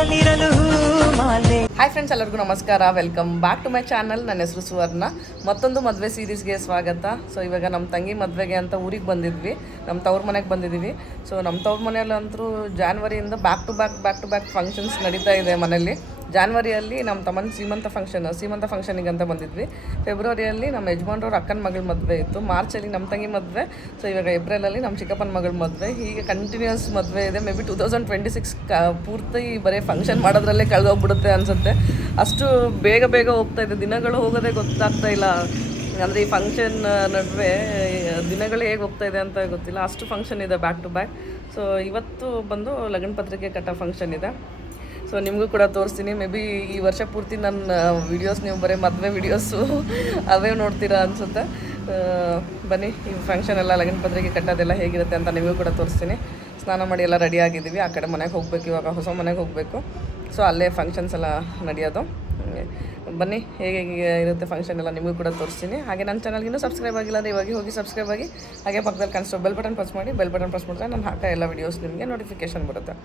ಕೈಯಲ್ಲಿರಲು ಮಾಲೆ. Hi friends, ಎಲ್ಲರಿಗೂ ನಮಸ್ಕಾರ. Welcome back to my channel. ನನ್ನ ಹೆಸರು ಸುವರ್ಣ. ಮತ್ತೊಂದು ಮದುವೆ ಸೀರೀಸ್ಗೆ ಸ್ವಾಗತ. ಸೊ ಇವಾಗ ನಮ್ಮ ತಂಗಿ ಮದುವೆಗೆ ಅಂತ ಊರಿಗೆ ಬಂದಿದ್ವಿ, ನಮ್ಮ ತವ್ರ ಮನೆಗೆ ಬಂದಿದ್ದೀವಿ. ಸೊ ನಮ್ಮ ತವ್ರ ಮನೆಯಲ್ಲಂತೂ ಜಾನ್ವರಿಯಿಂದ ಬ್ಯಾಕ್ ಟು ಬ್ಯಾಕ್ ಫಂಕ್ಷನ್ಸ್ ನಡೀತಾ ಇದೆ ಮನೇಲಿ. ಜಾನ್ವರಿಯಲ್ಲಿ ನಮ್ಮ ತಮ್ಮನ ಸೀಮಂತ ಫಂಕ್ಷನಿಗೆ ಅಂತ ಬಂದಿದ್ವಿ. ಫೆಬ್ರವರಿಯಲ್ಲಿ ನಮ್ಮ ಯಜಮಾನ್ರವ್ರ ಅಕ್ಕನ ಮಗಳ ಮದುವೆ ಇತ್ತು. ಮಾರ್ಚಲ್ಲಿ ನಮ್ಮ ತಂಗಿ ಮದುವೆ. ಸೊ ಇವಾಗ ಏಪ್ರಿಲಲ್ಲಿ ನಮ್ಮ ಚಿಕ್ಕಪ್ಪನ ಮಗಳ ಮದುವೆ. ಹೀಗೆ ಕಂಟಿನ್ಯೂಸ್ ಮದುವೆ ಇದೆ. ಮೇ ಬಿ 2026 ಪೂರ್ತಿ ಬರೀ ಫಂಕ್ಷನ್ ಮಾಡೋದ್ರಲ್ಲೇ ಕಳೆದೋಗ್ಬಿಡುತ್ತೆ ಅನಿಸುತ್ತೆ. ಅಷ್ಟು ಬೇಗ ಹೋಗ್ತಾ ಇದೆ, ದಿನಗಳು ಹೋಗೋದೇ ಗೊತ್ತಾಗ್ತಾ ಇಲ್ಲ. ಅಂದರೆ ಈ ಫಂಕ್ಷನ್ ನಡುವೆ ದಿನಗಳು ಹೇಗೆ ಹೋಗ್ತಾ ಇದೆ ಅಂತ ಗೊತ್ತಿಲ್ಲ, ಅಷ್ಟು ಫಂಕ್ಷನ್ ಇದೆ ಬ್ಯಾಕ್ ಟು ಬ್ಯಾಕ್. ಸೊ ಇವತ್ತು ಬಂದು ಲಗ್ನ ಪತ್ರಿಕೆ ಕಟ್ಟೋ ಫಂಕ್ಷನ್ ಇದೆ. ಸೊ ನಿಮಗೂ ಕೂಡ ತೋರಿಸ್ತೀನಿ. ಮೇ ಬಿ ಈ ವರ್ಷ ಪೂರ್ತಿ ನನ್ನ ವೀಡಿಯೋಸ್ ನೀವು ಬರೀ ಮದುವೆ ವೀಡಿಯೋಸು ಅವೇ ನೋಡ್ತೀರಾ ಅನಿಸುತ್ತೆ. ಬನ್ನಿ, ಈ ಫಂಕ್ಷನ್ ಎಲ್ಲ ಲಗ್ನ ಪತ್ರಿಕೆ ಕಟ್ಟೋದೆಲ್ಲ ಹೇಗಿರುತ್ತೆ ಅಂತ ನಿಮಗೂ ಕೂಡ ತೋರಿಸ್ತೀನಿ. ಸ್ನಾನ ಮಾಡಿ ಎಲ್ಲ ರೆಡಿ ಆಗಿದ್ದೀವಿ. ಆ ಕಡೆ ಮನೆಗೆ ಹೋಗಬೇಕು, ಇವಾಗ ಹೊಸ ಮನೆಗೆ ಹೋಗಬೇಕು. ಸೊ ಅಲ್ಲೇ ಫಂಕ್ಷನ್ಸ್ ಎಲ್ಲ ನಡೆಯೋದು. ಬನ್ನಿ, ಹೇಗೆ ಇರುತ್ತೆ ಫಂಕ್ಷನ್ ಎಲ್ಲ ನಿಮಗೂ ಕೂಡ ತೋರಿಸ್ತೀನಿ. ಹಾಗೆ ನನ್ನ ಚಾನಲ್ಗಿನ್ನೂ ಸಬ್ಸ್ಕ್ರೈಬ್ ಆಗಿಲ್ಲ ಅಂದರೆ ಇವಾಗ ಹೋಗಿ ಸಬ್ಸ್ಕ್ರೈಬ್ ಆಗಿ. ಹಾಗೆ ಪಕ್ಕದಲ್ಲಿ ಕಾಣಿಸೋ ಬೆಲ್ ಬಟನ್ ಪ್ರೆಸ್ ಮಾಡಿ. ಬೆಲ್ ಬಟನ್ ಪ್ರೆಸ್ ಮಾಡಿದ್ರೆ ನಾನು ಹಾಕೋ ಎಲ್ಲ ವೀಡಿಯೋಸ್ ನಿಮಗೆ ನೋಟಿಫಿಕೇಷನ್ ಬರುತ್ತೆ.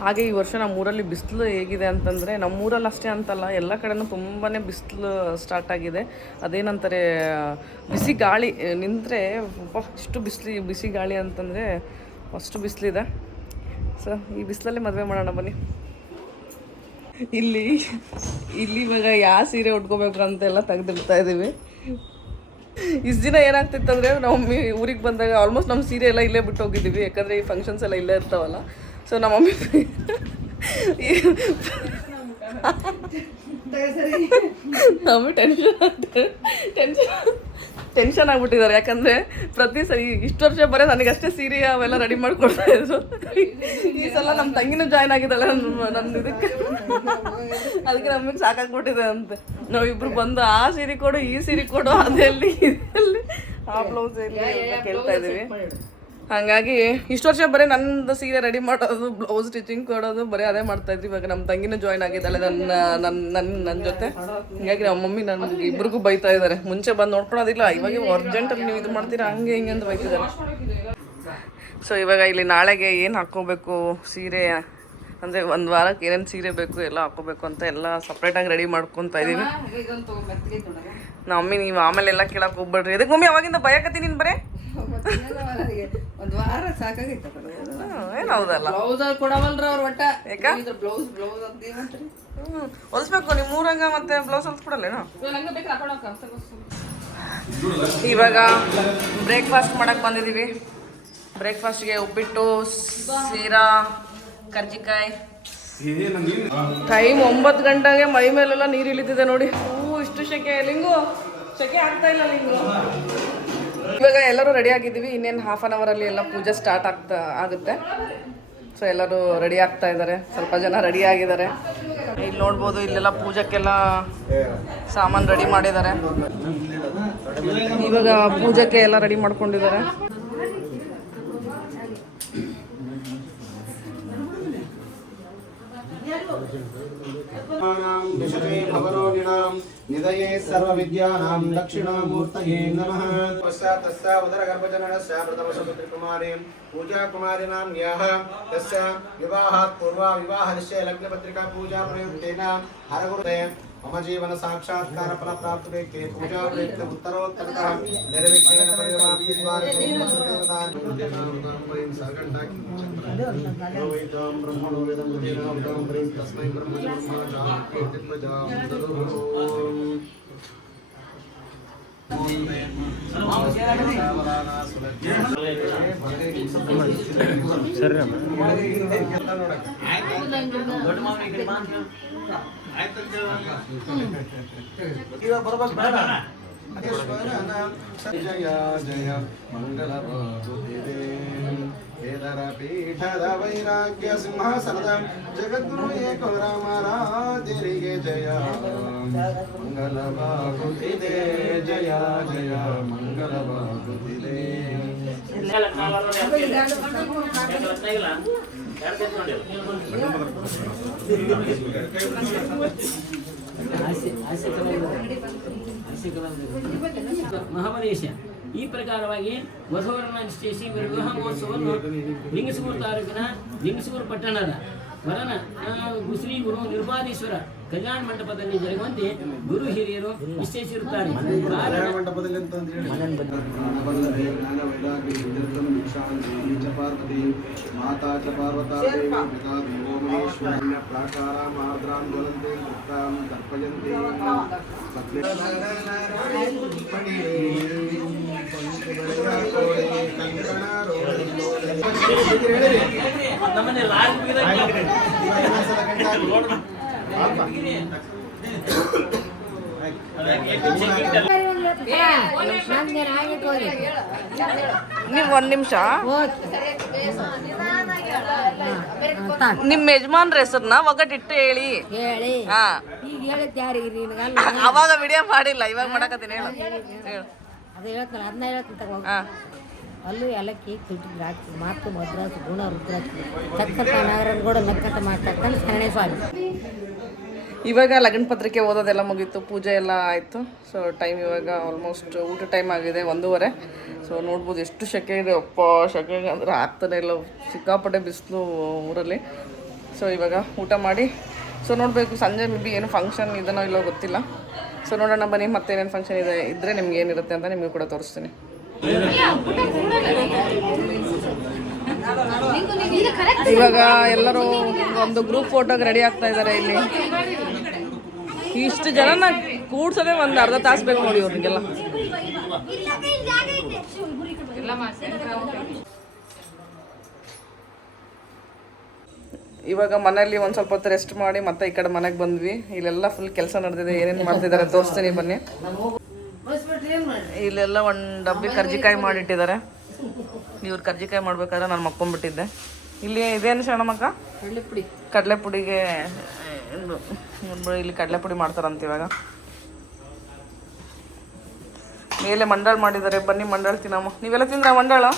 ಹಾಗೆ ಈ ವರ್ಷ ನಮ್ಮೂರಲ್ಲಿ ಬಿಸಿಲು ಹೇಗಿದೆ ಅಂತಂದರೆ, ನಮ್ಮೂರಲ್ಲಿ ಅಷ್ಟೇ ಅಂತಲ್ಲ, ಎಲ್ಲ ಕಡೆನೂ ತುಂಬಾ ಬಿಸಿಲು ಸ್ಟಾರ್ಟ್ ಆಗಿದೆ. ಅದೇನಂತಾರೆ, ಬಿಸಿ ಗಾಳಿ ನಿಂತರೆ ಇಷ್ಟು ಬಿಸಿ ಗಾಳಿ ಅಂತಂದರೆ ಅಷ್ಟು ಬಿಸಿಲಿದೆ. ಸೊ ಈ ಬಿಸಿಲಲ್ಲಿ ಮದುವೆ ಮಾಡೋಣ ಬನ್ನಿ. ಇಲ್ಲಿ ಇವಾಗ ಯಾವ ಸೀರೆ ಉಟ್ಕೋಬೇಕು ಅಂತೆಲ್ಲ ತೆಗೆದಿಡ್ತಾ ಇದ್ದೀವಿ. ಇಷ್ಟು ದಿನ ಏನಾಗ್ತಿತ್ತಂದರೆ, ನಾವು ಊರಿಗೆ ಬಂದಾಗ ಆಲ್ಮೋಸ್ಟ್ ನಮ್ಮ ಸೀರೆ ಎಲ್ಲ ಇಲ್ಲೇ ಬಿಟ್ಟು ಹೋಗಿದ್ದೀವಿ. ಯಾಕಂದರೆ ಈ ಫಂಕ್ಷನ್ಸ್ ಎಲ್ಲ ಇಲ್ಲೇ ಇರ್ತಾವಲ್ಲ. ಸೊ ನಮ್ಮ ಮಮ್ಮಿ ಟೆನ್ಷನ್ ಆಗ್ಬಿಟ್ಟಿದ್ದಾರೆ. ಯಾಕಂದರೆ ಪ್ರತಿ ಸರಿ ಇಷ್ಟು ವರ್ಷ ಬರೀ ನನಗಷ್ಟೇ ಸೀರೆ ಅವೆಲ್ಲ ರೆಡಿ ಮಾಡಿಕೊಡ್ತಾ ಇದ್ರು. ಈ ಸಲ ನಮ್ಮ ತಂಗಿನೂ ಜಾಯ್ನ್ ಆಗಿದ್ದಾಳೆ ನನ್ನ ಇದಕ್ಕೆ. ಅದಕ್ಕೆ ನಮಗೆ ಸಾಕಾಗ್ಬಿಟ್ಟಿದೆ ಅಂತೆ. ನಾವಿಬ್ರು ಬಂದು ಆ ಸೀರೆ ಕೊಡು, ಈ ಸೀರೆ ಕೊಡು, ಅದೆಲ್ಲಿ ಇದೆಲ್ಲಿ, ಆ ಬ್ಲೌಸ್ ಎಲ್ಲಿ ಕೇಳ್ತಾ ಇದ್ದೀವಿ. ಹಾಗಾಗಿ ಇಷ್ಟು ವರ್ಷ ಬರೀ ನನ್ನದು ಸೀರೆ ರೆಡಿ ಮಾಡೋದು, ಬ್ಲೌಸ್ ಸ್ಟಿಚಿಂಗ್ ಕೊಡೋದು, ಬರೀ ಅದೇ ಮಾಡ್ತಾಯಿದ್ವಿ. ಇವಾಗ ನಮ್ಮ ತಂಗಿನೂ ಜಾಯ್ನ್ ಆಗಿದ್ದಾಳೆ ನನ್ನ ಜೊತೆ. ಹೀಗಾಗಿ ನಮ್ಮ ಮಮ್ಮಿ ನನಗೆ ಇಬ್ರಿಗೂ ಬೈತಾ ಇದ್ದಾರೆ. ಮುಂಚೆ ಬಂದು ನೋಡ್ಕೊಳೋದಿಲ್ಲ, ಇವಾಗ ಅರ್ಜೆಂಟಲ್ಲಿ ನೀವು ಇದು ಮಾಡ್ತೀರಾ ಹಂಗೆ ಹಿಂಗೆ ಅಂತ ಬೈತಿದ್ದಾರೆ. ಸೊ ಇವಾಗ ಇಲ್ಲಿ ನಾಳೆಗೆ ಏನು ಹಾಕ್ಕೋಬೇಕು ಸೀರೆ ಅಂದರೆ, ಒಂದು ವಾರಕ್ಕೆ ಏನೇನು ಸೀರೆ ಬೇಕು ಎಲ್ಲ ಹಾಕ್ಕೋಬೇಕು ಅಂತ ಎಲ್ಲ ಸಪ್ರೇಟಾಗಿ ರೆಡಿ ಮಾಡ್ಕೊತಾ ಇದ್ದೀವಿ. ನಮ್ಮ ಮಮ್ಮಿ ನೀವು ಆಮೇಲೆ ಎಲ್ಲ ಕೇಳಕ್ಕೆ ಹೋಗ್ಬೇಡ್ರಿ. ಅದಕ್ಕೆ ಮಮ್ಮಿ ಅವಾಗಿಂದ ಭಯಕತ್ತೀನಿ ನೀನು ಬರೇ ಒಂದು ವಾರ ಸಾಕಾಗೈತೆ. ಏನು ಹೌದಲ್ಲ, ಹೊಲಿಸ್ಬೇಕು ನಿಮ್ಮ ಊರಾಗ, ಮತ್ತೆ ಬ್ಲೌಸ್ ಹೊಲಿಸ್ಬಿಡಲ್ಲೇನೋ. ಇವಾಗ ಬ್ರೇಕ್ಫಾಸ್ಟ್ ಮಾಡಕ್ಕೆ ಬಂದಿದ್ದೀವಿ. ಬ್ರೇಕ್ಫಾಸ್ಟ್ಗೆ ಉಪ್ಪಿಟ್ಟು, ಸೀರಾ, ಕರ್ಜಿಕಾಯಿ. ಟೈಮ್ 9 ಗಂಟೆಗೆ ಮೈ ಮೇಲೆಲ್ಲ ನೀರು ಇಳಿತಿದೆ ನೋಡಿ. ಇಷ್ಟು ಶೆಕೆ ಆಗ್ತಾ ಇಲ್ಲ ಲಿಂಗು. ಇವಾಗ ಎಲ್ಲರೂ ರೆಡಿ ಆಗಿದ್ದೀವಿ. ಇನ್ನೇನು ಹಾಫ್ ಆನ್ ಅವರಲ್ಲಿ ಎಲ್ಲ ಪೂಜೆ ಸ್ಟಾರ್ಟ್ ಆಗುತ್ತೆ. ಸೊ ಎಲ್ಲರೂ ರೆಡಿ ಆಗ್ತಾ ಇದ್ದಾರೆ. ಸ್ವಲ್ಪ ಜನ ರೆಡಿ ಆಗಿದ್ದಾರೆ. ಇಲ್ಲಿ ನೋಡ್ಬೋದು, ಇಲ್ಲೆಲ್ಲ ಪೂಜಕ್ಕೆಲ್ಲ ಸಾಮಾನು ರೆಡಿ ಮಾಡಿದ್ದಾರೆ. ಇವಾಗ ಪೂಜಕ್ಕೆ ಎಲ್ಲ ರೆಡಿ ಮಾಡ್ಕೊಂಡಿದ್ದಾರೆ. ನಿಧಯೇ ಸರ್ವ ವಿದ್ಯಾನಾಂ ದಕ್ಷಿಣಾಮೂರ್ತಯೇ ನಮಃ. ತಸ್ಯ ಉದರಗರ್ಭಜನನಸ್ಯ ಪ್ರಥಮಸುಪುತ್ರಿಕುಮಾರಿ ಪೂಜಾ ಕುಮಾರಿನಾಂ ಯಾಃ ತಸ್ಯ ವಿವಾಹಾತ್ ಪೂರ್ವ ವಿವಾಹ ನಿಶ್ಚಯ ಲಗ್ನ ಪತ್ರಿಕಾ ಪೂಜಾ ಪ್ರಯುಕ್ತೇನ ಹರಗುರುತೆ ಮಮ ಜೀವನ ಸಾಕ್ಷಾತ್ಕಾರ ಫಲ ಪ್ರಾಪ್ತುಗೆ ಪೂಜಾ ಪ್ರಯುಕ್ತ ಉತ್ತರೋತ್ತರತಃ ನಿರ್ವಿಘ್ನೇನ ಪರಿವಾಪ್ತಿ ದ್ವಾರೇ ದೇವತಾನ್ ಸಾಗಂಟಾಕಿ ಯೋವೈತಾಂ ಬ್ರಹ್ಮಣೋ ವೇದಂ ವಿದೇನಾಂ ಬ್ರಹ್ಮಣೇಂ ತಸ್ಮೈ ಬ್ರಹ್ಮಜಾಂ ಪ್ರಜಾಂ ತದುಃ. ಜಯ ಜಯ ಮಂಗಲ ಕೇದರ ಪೀಠದ ವೈರಾಗ್ಯ ಸಿಂಹಾಸನದ ಜಗದ್ಗುರು ಏಕೋ ರಾಮರಾಜರಿಗೆ ಜಯ ಮಂಗಲವಾಗುತ್ತಿದೆ. ಜಯ ಜಯ ಮಂಗಲವಾಗುತ್ತಿದೆ. ಮಹಾಮನೇಶ ಈ ಪ್ರಕಾರವಾಗಿ ವಧುವರನ್ನ ನಿಶ್ಚಯಿಸಿ ವಿವಾಹ ಮಹೋತ್ಸವವನ್ನು ಲಿಂಗಸೂರು ತಾಲೂಕಿನ ಲಿಂಗಸೂರು ಪಟ್ಟಣದ ವರನ ಶ್ರೀ ಗುರು ನಿರ್ವಾದೀಶ್ವರ ಕಲ್ಯಾಣ ಮಂಟಪದಲ್ಲಿ ಜರುಗುವಂತೆ ಗುರು ಹಿರಿಯರು ನಿಶ್ಚಯಿಸಿರುತ್ತಾರೆ. ಕಲ್ಯಾಣ ಮಂಟಪದಲ್ಲಿ ಅಂತ ಹೇಳಿ ಜ್ಞಾನವಲ್ಲದೆ ಜ್ಞಾನ ವೈರಾಗ್ಯ ಸಿದ್ಧಾರ್ಥಂ ಶಾಂತಿ ಚ ಪಾರ್ವತಿ ಮಾತಾ ಚ ಪಾರ್ವತಾ ದೇವಿ ಪಿತಾ ದೇವೋ ಮಹೇಶ್ವರ ಪ್ರಾಕಾರಾಂ ಆರ್ದ್ರಾಂ ಜ್ವಲಂತೆ ತೃಪ್ತಾಂ ತರ್ಪಯಂತೆ ನಮ್ಮನೆ ಲಾಲ್ ನೀವು 1 ನಿಮಿಷ ನಿಮ್ಮ ಯಜಮಾನ್ರ ಹೆಸರನ್ನ ಒಗಟಿಟ್ಟು ಹೇಳಿ. ಹೇಳಿ ಹಾ ಈಗ ಹೇಳಿದ್ದು ಯಾರಿಗೆ ಅವಾಗ ವಿಡಿಯೋ ಮಾಡಿಲ್ಲ, ಇವಾಗ ಮಾಡಕತ್ತೀನಿ. ಹೇಳು ಹೇಳು. ಅದು ಹೇಳ್ತಾನೆ, ಅದನ್ನ ಹೇಳ್ತೀನಿ ತಗೋ. ಹಾ ಅಲ್ಲೂ ಏಲಕ್ಕಿ ತುಟಿ ದ್ರಾಕ್ಷಿ ಮಾತು ಮದ್ರಾಸು ಗುಣ ರುದ್ರಾಕ್ಷಿ ತಕ್ಕಂತ ನಾಗರನ್ಗೂಡ ನಕ್ಕಂತ ಮಾಡ್ತಕ್ಕಂಥ ಶರಣೆ ಸ್ವಾಮಿ. ಇವಾಗ ಲಗ್ನ ಪತ್ರಿಕೆ ಓದೋದೆಲ್ಲ ಮುಗೀತು, ಪೂಜೆ ಎಲ್ಲ ಆಯಿತು. ಸೊ ಟೈಮ್ ಇವಾಗ ಆಲ್ಮೋಸ್ಟ್ ಊಟ ಟೈಮ್ ಆಗಿದೆ, 1:30. ಸೊ ನೋಡ್ಬೋದು ಎಷ್ಟು ಶೆಕೆ ಇದೆ. ಅಪ್ಪ ಶೆಕೆಗೆ ಅಂದರೆ ಆಗ್ತಾನೆ ಇಲ್ಲ, ಸಿಕ್ಕಾಪಟ್ಟೆ ಬಿಸಿಲು ಊರಲ್ಲಿ. ಸೊ ಇವಾಗ ಊಟ ಮಾಡಿ ಸೊ ನೋಡಬೇಕು, ಸಂಜೆ ಮೇ ಬಿ ಏನು ಫಂಕ್ಷನ್ ಇದನ್ನೋ ಇಲ್ಲೋ ಗೊತ್ತಿಲ್ಲ. ಸೊ ನೋಡೋಣ ಬನ್ನಿ, ಮತ್ತೇನೇನು ಫಂಕ್ಷನ್ ಇದ್ದರೆ ನಿಮ್ಗೆ ಏನಿರುತ್ತೆ ಅಂತ ನಿಮಗೆ ಕೂಡ ತೋರಿಸ್ತೀನಿ. ಇವಾಗ ಎಲ್ಲರೂ ಒಂದು ಗ್ರೂಪ್ ಫೋಟೋಗೆ ರೆಡಿ ಆಗ್ತಾ ಇದ್ದಾರೆ. ಇಲ್ಲಿ ಇಷ್ಟು ಜನನ ಕೂಡ್ಸೋದೇ ಒಂದು ಅರ್ಧ ತಾಸು ಬೇಕು ನೋಡಿ ಅವ್ರಿಗೆಲ್ಲ. ಇವಾಗ ಮನೇಲಿ ಒಂದು ಸ್ವಲ್ಪ ಹೊತ್ತು ರೆಸ್ಟ್ ಮಾಡಿ ಮತ್ತೆ ಈ ಕಡೆ ಮನೆಗೆ ಬಂದ್ವಿ. ಇಲ್ಲೆಲ್ಲ ಫುಲ್ ಕೆಲಸ ನಡೆದಿದೆ, ಏನೇನು ಮಾಡ್ತಿದ್ದಾರೆ ತೋರಿಸ್ತೀನಿ ಬನ್ನಿ. ಇಲ್ಲೆಲ್ಲ ಒಂದು ಡಬ್ಬಿ ಕರ್ಜಿಕಾಯಿ ಮಾಡಿಟ್ಟಿದ್ದಾರೆ. ಇವ್ರು ಕರ್ಜಿಕಾಯಿ ಮಾಡ್ಬೇಕಾದ್ರೆ ನಾನು ಮಕ್ಕೊಂಡ್ಬಿಟ್ಟಿದ್ದೆ. ಇಲ್ಲಿ ಇದೇನು ಶರಣಮಕ್ಕ? ಕಡಲೆಪುಡಿಗೆ ಇಲ್ಲಿ ಕಡಲೆಪುಡಿ ಮಾಡ್ತಾರಂತ. ಇವಾಗ ಮೇಲೆ ಮಂಡಾಳು ಮಾಡಿದ್ದಾರೆ, ಬನ್ನಿ ಮಂಡಾಳು ತಿನ್ನಮ್ಮ. ನೀವೆಲ್ಲ ತಿಂದ್ರ ಮಂಡಾಳು?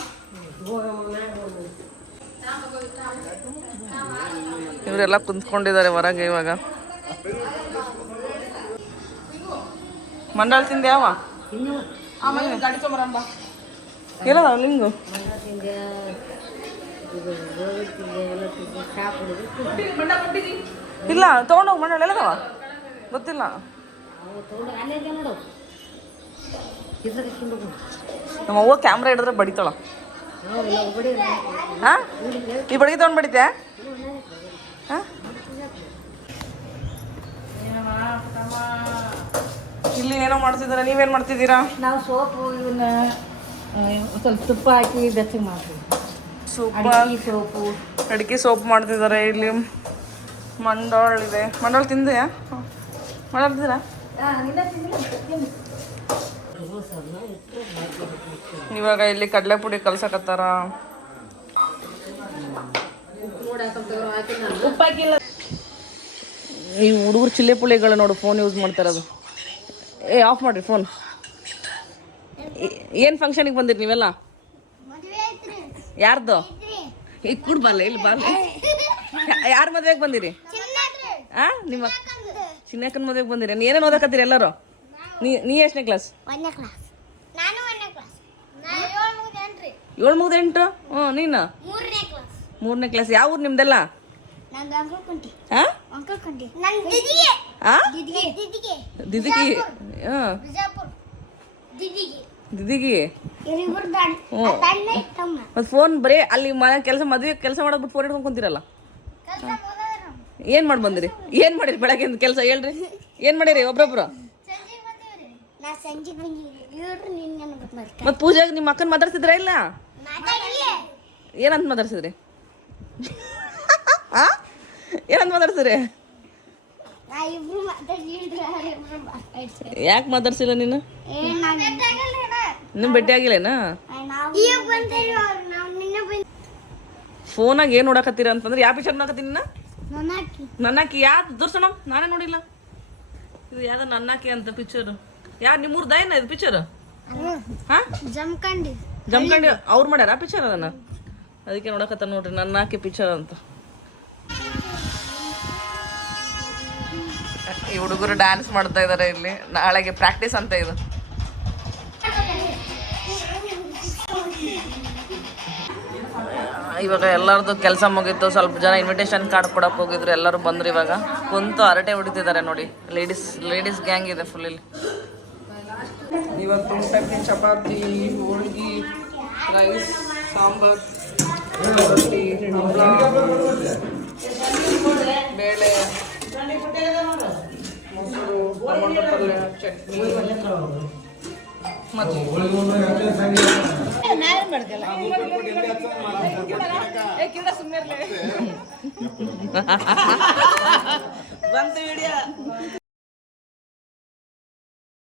ಇವರೆಲ್ಲ ಕುಂತ್ಕೊಂಡಿದ್ದಾರೆ ಹೊರಗೆ. ಇವಾಗ ಮಂಡಾಳು ತಿಂದೆ ಯಾವ ಗಾಡಿ ತೊಂಬರಂಬ ಎಲ್ಲ ಲಿಂಗು ಇಲ್ಲ ತೊಗೊಂಡೋಗಿ ಮಂಡಾಳು ಎಲ್ಲದವ ಗೊತ್ತಿಲ್ಲ. ನಮ್ಮ ಅವ್ವ ಕ್ಯಾಮ್ರಾ ಹಿಡಿದ್ರೆ ಬಡಿತಾಳ. ಹಾಂ ಈ ಬಡಿಗೆ ತೊಗೊಂಡು ಬಡಿತೆ. ಹಾಂ ಇಲ್ಲಿ ಏನೋ ಮಾಡ್ತಿದ್ದಾರೆ, ನೀವೇನು ಮಾಡ್ತಿದ್ದೀರಾ? ನಾವು ಸೋಪು ಇವನ್ನ ಸ್ವಲ್ಪ ತುಪ್ಪ ಹಾಕಿ ಬೆಚ್ಚಗೆ ಮಾಡ್ತೀವಿ. ಸೋಪು ಅಡಿಕೆ ಸೋಪ್ ಮಾಡ್ತಿದ್ದಾರೆ. ಇಲ್ಲಿ ಮಂಡಾಳು ಇದೆ. ಮಂಡಾಳು ತಿಂದೆಯಾ? ಮಂಡಾಳು ತಿಂದಿರಾ? ಇವಾಗ ಇಲ್ಲಿ ಕಡಲೆಪುಡಿ ಕಲ್ಸಕತ್ತಾರ. ಈ ಹುಡುಗರು ಚಿಲ್ಲೆ ಪುಳಿಗಳು ನೋಡು ಫೋನ್ ಯೂಸ್ ಮಾಡ್ತಾರದು. ಆಫ್ ಮಾಡಿರಿ ಫೋನ್. ಏನು ಫಂಕ್ಷನಿಗೆ ಬಂದಿರಿ ನೀವೆಲ್ಲ? ಯಾರ್ದು? ಈಗ ಕೂಡ ಬಲ್ಲ, ಇಲ್ಲಿ ಬಲ್ಲ. ಯಾರ ಮದುವೆಗೆ ಬಂದಿರಿ? ಹಾಂ ನಿಮ್ಮ ಚಿನ್ನಕ್ಕನ ಮದುವೆಗೆ ಬಂದಿರಿ. ಏನೇನು ಓದಕತ್ತೀರಿ ಎಲ್ಲರೂ? ನೀ ಎಷ್ಟನೇ ಕ್ಲಾಸ್? 7 ಮುಗ್ದು 8. ಹ್ಞೂ ನೀನು 3ನೇ ಕ್ಲಾಸ್. ಯಾವ ಊರು ನಿಮ್ದೆಲ್ಲ? ಹಾಂ ದಿದಿಗಿ. ಹಾಂ ದಿದಿಗಿ. ಹ್ಞೂ ಮತ್ತು ಫೋನ್ ಬರೀ ಅಲ್ಲಿ ಮನೆ ಕೆಲಸ ಮದುವೆ ಕೆಲಸ ಮಾಡೋದ್ಬಿಟ್ಟು ಫೋನ್ ಹಿಡ್ಕೊಂಡು ಕುಂತಿರಲ್ಲ. ಏನು ಮಾಡಿ ಬಂದಿರಿ? ಏನು ಮಾಡಿರಿ ಬೆಳಗ್ಗೆ ಕೆಲಸ ಹೇಳ್ರಿ? ಏನು ಮಾಡಿರಿ ಒಬ್ರೊಬ್ರು? ಮತ್ತು ಪೂಜೆಗೆ ನಿಮ್ಮ ಅಕ್ಕನ ಮಾತಾಡ್ಸಿದ್ರ ಇಲ್ಲ? ಏನಂತ ಮಾತಾಡ್ಸಿದ್ರಿ? ಹಾಂ ಏನಂತ ಮಾತಾಡ್ಸಿದ್ರಿ? ಯಾಕೆ ಮಾತಾಡ್ಸಿಲ್ಲ ನೀನು? ಇನ್ನೂ ಭೇಟಿ ಆಗಿಲ್ಲೇನಾ? ಫೋನಾಗ ಏನು ನೋಡಕತ್ತೀರ ಅಂತಂದ್ರೆ ಯಾವ ಪಿಕ್ಚರ್ ನೋಡಕತ್ತೀನಿ? ನನ್ನಾಕಿ ಯಾವ್ದು ತೋರ್ಸೋಣ? ನಾನೇ ನೋಡಿಲ್ಲ. ಇದು ಯಾವ್ದು ನನ್ನಾಕಿ ಅಂತ ಪಿಕ್ಚರ್. ಯಾರು ನಿಮ್ಮೂರ್ದ ಏನ ಇದು ಪಿಕ್ಚರ್? ಹಾಂ ಜಮಖಂಡಿ ಅವ್ರು ಮಾಡ್ಯಾರ ಪಿಕ್ಚರ್ ಅದನ್ನ, ಅದಕ್ಕೆ ನೋಡಕತ್ತ ನೋಡ್ರಿ ನನ್ನಾಕಿ ಪಿಕ್ಚರ್ ಅಂತ. ಈ ಹುಡುಗರು ಡ್ಯಾನ್ಸ್ ಮಾಡ್ತಾ ಇದ್ದಾರೆ ಇಲ್ಲಿ. ನಾಳೆಗೆ ಪ್ರಾಕ್ಟೀಸ್ ಅಂತ ಇದು. ಇವಾಗ ಎಲ್ಲರದ್ದು ಕೆಲಸ ಮುಗೀತು. ಸ್ವಲ್ಪ ಜನ ಇನ್ವಿಟೇಷನ್ ಕಾರ್ಡ್ ಕೊಡಕ್ಕೆ ಹೋಗಿದ್ರು, ಎಲ್ಲರೂ ಬಂದರು. ಇವಾಗ ಕುಂತು ಹರಟೆ ಹೊಡಿತಿದ್ದಾರೆ ನೋಡಿ. ಲೇಡೀಸ್ ಗ್ಯಾಂಗ್ ಇದೆ ಫುಲ್ ಇಲ್ಲಿ. ಇವತ್ತು ಊಟಕ್ಕೆ ಚಪಾತಿ, ಹೋಳಿಗೆ, ರೈಸ್, ಸಾಂಬಾರ್, ರೊಟ್ಟಿ, ಬೇಳೆ, ಮೊಸರು, ಟೊಮೊಟೊ ಪಲ್ಯ, ಚಟ್ನಿ ಮತ್ತು ಬಂತು ವಿಡಿಯೋ